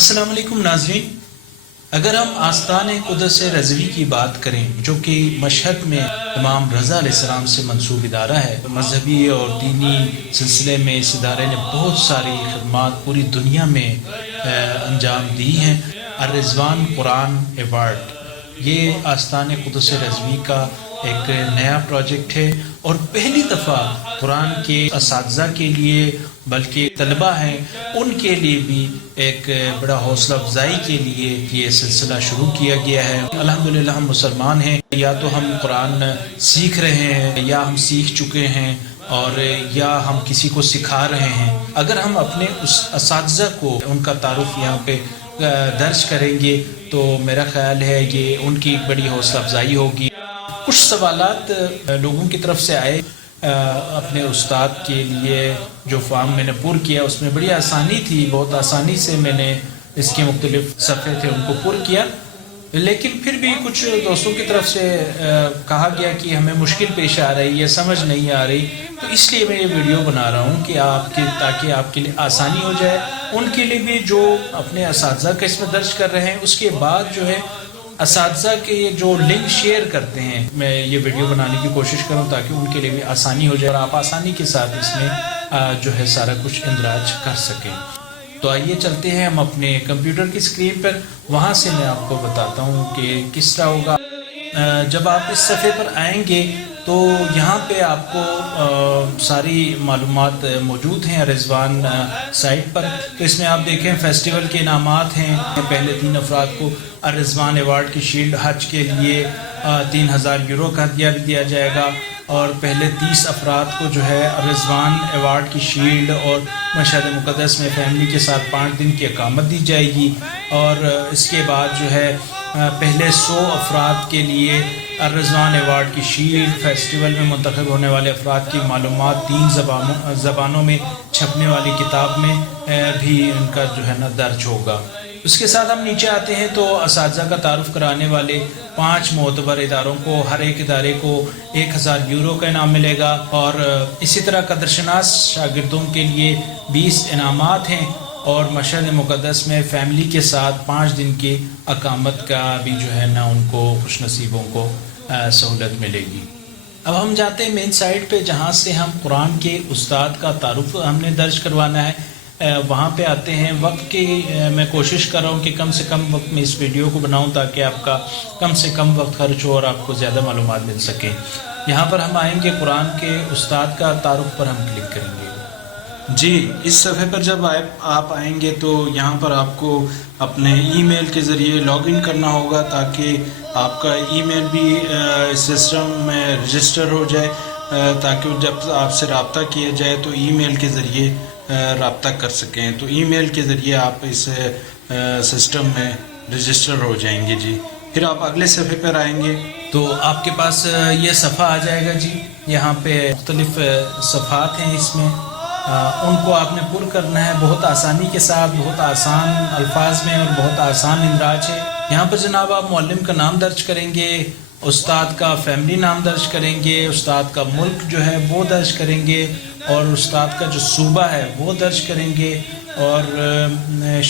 السلام علیکم ناظرین، اگر ہم آستان قدس رضوی کی بات کریں جو کہ مشہد میں امام رضا علیہ السلام سے منسوب ادارہ ہے، مذہبی اور دینی سلسلے میں اس ادارے نے بہت ساری خدمات پوری دنیا میں انجام دی ہیں۔ الرضوان قرآن ایوارڈ یہ آستان قدس رضوی کا ایک نیا پروجیکٹ ہے اور پہلی دفعہ قرآن کے اساتذہ کے لیے بلکہ طلبہ ہیں ان کے لیے بھی ایک بڑا حوصلہ افزائی کے لیے یہ سلسلہ شروع کیا گیا ہے۔ الحمدللہ ہم مسلمان ہیں، یا تو ہم قرآن سیکھ رہے ہیں یا ہم سیکھ چکے ہیں اور یا ہم کسی کو سکھا رہے ہیں۔ اگر ہم اپنے اس اساتذہ کو ان کا تعارف یہاں پہ درج کریں گے تو میرا خیال ہے یہ ان کی ایک بڑی حوصلہ افزائی ہوگی۔ کچھ سوالات لوگوں کی طرف سے آئے اپنے استاد کے لیے جو فارم میں نے پر کیا اس میں بڑی آسانی تھی، بہت آسانی سے میں نے اس کے مختلف صفحے تھے ان کو پر کیا، لیکن پھر بھی کچھ دوستوں کی طرف سے کہا گیا کہ ہمیں مشکل پیش آ رہی ہے، سمجھ نہیں آ رہی، تو اس لیے میں یہ ویڈیو بنا رہا ہوں کہ تاکہ آپ کے لیے آسانی ہو جائے، ان کے لیے بھی جو اپنے اساتذہ کا اس میں درج کر رہے ہیں، اس کے بعد جو ہے اساتذہ کے جو لنک شیئر کرتے ہیں، میں یہ ویڈیو بنانے کی کوشش کروں تاکہ ان کے لیے بھی آسانی ہو جائے اور آپ آسانی کے ساتھ اس میں جو ہے سارا کچھ اندراج کر سکیں۔ تو آئیے چلتے ہیں ہم اپنے کمپیوٹر کی اسکرین پر، وہاں سے میں آپ کو بتاتا ہوں کہ کس طرح ہوگا۔ جب آپ اس صفحے پر آئیں گے تو یہاں پہ آپ کو ساری معلومات موجود ہیں رضوان سائٹ پر۔ تو اس میں آپ دیکھیں فیسٹیول کے انعامات ہیں، پہلے 3 افراد کو الرضوان ایوارڈ کی شیلڈ، حج کے لیے 3000 یورو کا ہدیہ بھی دیا جائے گا، اور پہلے 30 افراد کو جو ہے الرضوان ایوارڈ کی شیلڈ اور مشہد مقدس میں فیملی کے ساتھ 5 دن کی اقامت دی جائے گی، اور اس کے بعد جو ہے پہلے 100 افراد کے لیے الرضوان ایوارڈ کی شیلڈ، فیسٹیول میں منتخب ہونے والے افراد کی معلومات 3 زبانوں میں چھپنے والی کتاب میں بھی ان کا جو ہے نا درج ہوگا۔ اس کے ساتھ ہم نیچے آتے ہیں تو اساتذہ کا تعارف کرانے والے 5 معتبر اداروں کو ہر ایک ادارے کو 1000 یورو کا انعام ملے گا، اور اسی طرح قدرشناس شاگردوں کے لیے 20 انعامات ہیں، اور مشہد مقدس میں فیملی کے ساتھ 5 دن کی اقامت کا بھی جو ہے نا ان کو خوش نصیبوں کو سہولت ملے گی۔ اب ہم جاتے ہیں مین سائٹ پہ جہاں سے ہم قرآن کے استاد کا تعارف ہم نے درج کروانا ہے، وہاں پہ آتے ہیں۔ وقت کی میں کوشش کر رہا ہوں کہ کم سے کم وقت میں اس ویڈیو کو بناؤں تاکہ آپ کا کم سے کم وقت خرچ ہو اور آپ کو زیادہ معلومات مل سکیں۔ یہاں پر ہم آئیں گے قرآن کے استاد کا تعارف پر ہم کلک کریں گے۔ جی، اس صفحے پر جب آپ آئیں گے تو یہاں پر آپ کو اپنے ای میل کے ذریعے لاگ ان کرنا ہوگا تاکہ آپ کا ای میل بھی سسٹم میں رجسٹر ہو جائے، تاکہ جب آپ سے رابطہ کیا جائے تو ای میل کے ذریعے رابطہ کر سکیں۔ تو ای میل کے ذریعے آپ اس سسٹم میں رجسٹر ہو جائیں گے۔ جی، پھر آپ اگلے صفحے پر آئیں گے تو آپ کے پاس یہ صفحہ آ جائے گا۔ جی، یہاں پہ مختلف صفحات ہیں، اس میں ان کو آپ نے پر کرنا ہے بہت آسانی کے ساتھ، بہت آسان الفاظ میں اور بہت آسان اندراج ہے۔ یہاں پر جناب آپ معلم کا نام درج کریں گے، استاد کا فیملی نام درج کریں گے، استاد کا ملک جو ہے وہ درج کریں گے، اور استاد کا جو صوبہ ہے وہ درج کریں گے، اور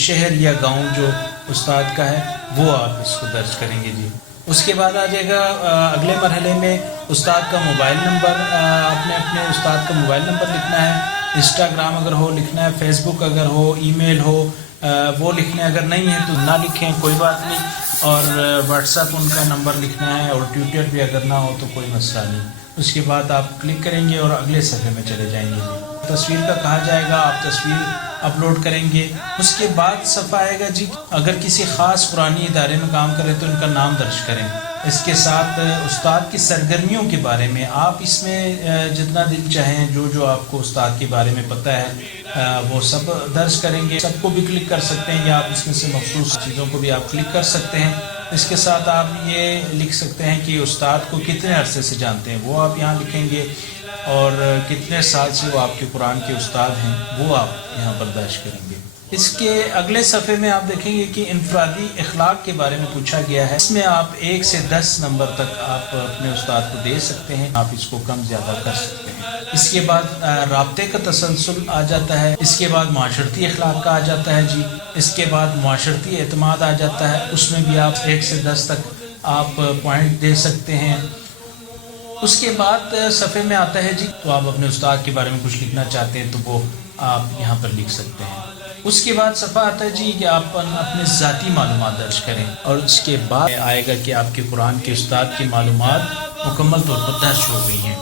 شہر یا گاؤں جو استاد کا ہے وہ آپ اس کو درج کریں گے۔ جی، اس کے بعد آ جائے گا اگلے مرحلے میں استاد کا موبائل نمبر، آپ نے اپنے استاد کا موبائل نمبر لکھنا ہے، انسٹاگرام اگر ہو لکھنا ہے، فیس بک اگر ہو، ای میل ہو وہ لکھنا ہے، اگر نہیں ہے تو نہ لکھیں، کوئی بات نہیں، اور واٹس ایپ ان کا نمبر لکھنا ہے، اور ٹویٹر بھی اگر نہ ہو تو کوئی مسئلہ نہیں۔ اس کے بعد آپ کلک کریں گے اور اگلے صفحے میں چلے جائیں گے۔ تصویر کا کہا جائے گا، آپ تصویر اپلوڈ کریں گے۔ اس کے بعد صفحہ آئے گا جی، اگر کسی خاص قرآنی ادارے میں کام کریں تو ان کا نام درج کریں۔ اس کے ساتھ استاد کی سرگرمیوں کے بارے میں آپ اس میں جتنا دل چاہیں جو آپ کو استاد کے بارے میں پتہ ہے وہ سب درج کریں گے۔ سب کو بھی کلک کر سکتے ہیں یا آپ اس میں سے مخصوص چیزوں کو بھی آپ کلک کر سکتے ہیں۔ اس کے ساتھ آپ یہ لکھ سکتے ہیں کہ استاد کو کتنے عرصے سے جانتے ہیں، وہ آپ یہاں لکھیں گے، اور کتنے سال سے وہ آپ کے قرآن کے استاد ہیں وہ آپ یہاں پر درج کریں گے۔ اس کے اگلے صفحے میں آپ دیکھیں گے کہ انفرادی اخلاق کے بارے میں پوچھا گیا ہے. اس میں آپ 1 سے 10 نمبر تک آپ اپنے استاد کو دے سکتے ہیں. آپ اس کو کم زیادہ کر سکتے ہیں. اس کے بعد رابطے کا تسلسل آ جاتا ہے. اس کے بعد معاشرتی اخلاق کا آ جاتا ہے جی. اس کے بعد معاشرتی اعتماد آ جاتا ہے. اس میں بھی آپ 1 سے 10 تک آپ پوائنٹ دے سکتے ہیں. اس کے بعد صفحے میں آتا ہے جی تو آپ اپنے استاد کے بارے میں کچھ لکھنا چاہتے ہیں تو وہ آپ یہاں پر لکھ سکتے ہیں. اس کے بعد صفحہ آتا ہے جی کہ آپ اپنے ذاتی معلومات درج کریں. اور اس کے بعد آئے گا کہ آپ کے قرآن کے استاد کی معلومات مکمل طور پر درج ہو گئی ہیں.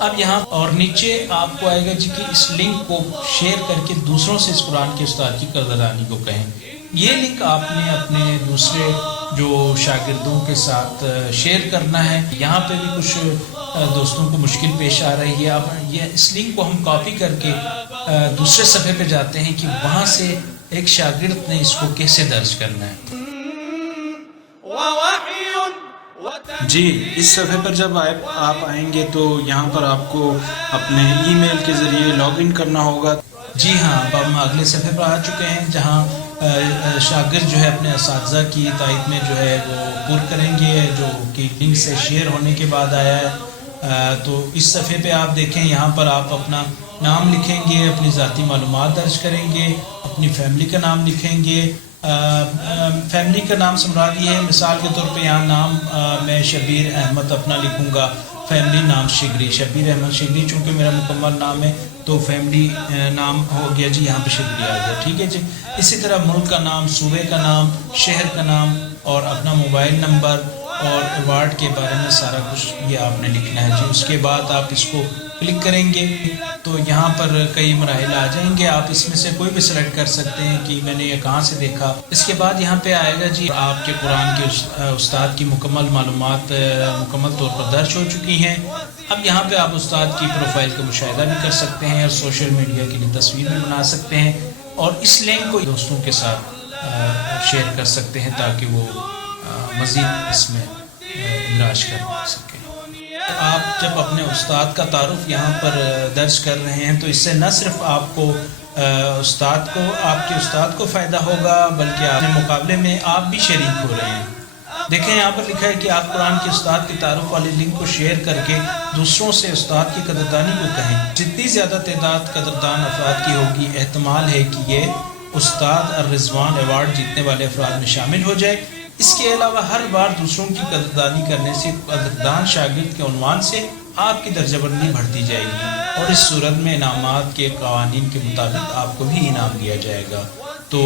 اب یہاں اور نیچے آپ کو آئے گا جی کہ اس لنک کو شیئر کر کے دوسروں سے اس قرآن کے استاد کی قدردانی کو کہیں. یہ لنک آپ نے اپنے دوسرے جو شاگردوں کے ساتھ شیئر کرنا ہے. یہاں پہ بھی کچھ دوستوں کو مشکل پیش آ رہی ہے. اب یہ اس لنک کو ہم کاپی کر کے دوسرے صفحے پہ جاتے ہیں کہ وہاں سے ایک شاگرد نے اس کو کیسے درج کرنا ہے. جی اس صفحے پر جب آپ آئیں گے تو یہاں پر آپ کو اپنے ای میل کے ذریعے لاگ ان کرنا ہوگا. جی ہاں اب ہم اگلے صفحے پر آ چکے ہیں جہاں شاگرد جو ہے اپنے اساتذہ کی تائید میں جو ہے وہ پر کریں گے جو کہ لنک سے شیئر ہونے کے بعد آیا ہے. تو اس صفحے پہ آپ دیکھیں یہاں پر آپ اپنا نام لکھیں گے, اپنی ذاتی معلومات درج کریں گے, اپنی فیملی کا نام لکھیں گے. فیملی کا نام سے مراد یہ ہے مثال کے طور پہ یہاں نام میں شبیر احمد اپنا لکھوں گا. فیملی نام شگری, شبیر احمد شگری چونکہ میرا مکمل نام ہے تو فیملی نام ہو گیا جی, یہاں پہ شگری آ گیا. ٹھیک ہے جی. اسی طرح ملک کا نام, صوبے کا نام, شہر کا نام اور اپنا موبائل نمبر اور ایوارڈ کے بارے میں سارا کچھ یہ آپ نے لکھنا ہے جی. اس کے بعد آپ اس کو کلک کریں گے تو یہاں پر کئی مراحل آ جائیں گے. آپ اس میں سے کوئی بھی سلیکٹ کر سکتے ہیں کہ میں نے یہ کہاں سے دیکھا. اس کے بعد یہاں پہ آئے گا جی آپ کے قرآن کے استاد کی مکمل معلومات مکمل طور پر درج ہو چکی ہیں. اب یہاں پہ آپ استاد کی پروفائل کا مشاہدہ بھی کر سکتے ہیں اور سوشل میڈیا کے لیے تصویر بھی بنا سکتے ہیں اور اس لنک کو دوستوں کے ساتھ شیئر کر سکتے ہیں تاکہ وہ مزید اس میں اندراج کر سکیں. آپ جب اپنے استاد کا تعارف یہاں پر درج کر رہے ہیں تو اس سے نہ صرف آپ کو آپ کے استاد کو فائدہ ہوگا بلکہ آپ کے مقابلے میں آپ بھی شریک ہو رہے ہیں. دیکھیں یہاں پر لکھا ہے کہ آپ قرآن کے استاد کے تعارف والے لنک کو شیئر کر کے دوسروں سے استاد کی قدردانی کو کہیں. جتنی زیادہ تعداد قدردان افراد کی ہوگی احتمال ہے کہ یہ استاد الرضوان ایوارڈ جیتنے والے افراد میں شامل ہو جائے. اس کے علاوہ ہر بار دوسروں کی قدردانی کرنے سے قدردان شاگرد کے عنوان سے آپ کی درجہ بندی بڑھتی جائے گی اور اس صورت میں انعامات کے قوانین کے مطابق آپ کو بھی انعام دیا جائے گا. تو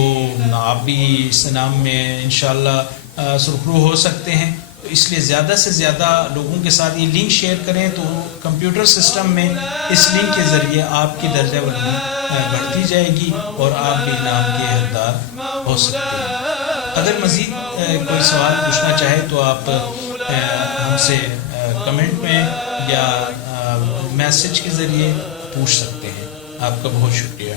آپ بھی اس انعام میں انشاءاللہ سرخرو ہو سکتے ہیں. تو اس لیے زیادہ سے زیادہ لوگوں کے ساتھ یہ لنک شیئر کریں تو کمپیوٹر سسٹم میں اس لنک کے ذریعے آپ کی درجہ بندی بڑھتی جائے گی اور آپ بھی انعام کے حقدار ہو سکتے ہیں. اگر مزید کوئی سوال پوچھنا چاہے تو آپ ہم سے کمنٹ میں یا میسج کے ذریعے پوچھ سکتے ہیں. آپ کا بہت شکریہ.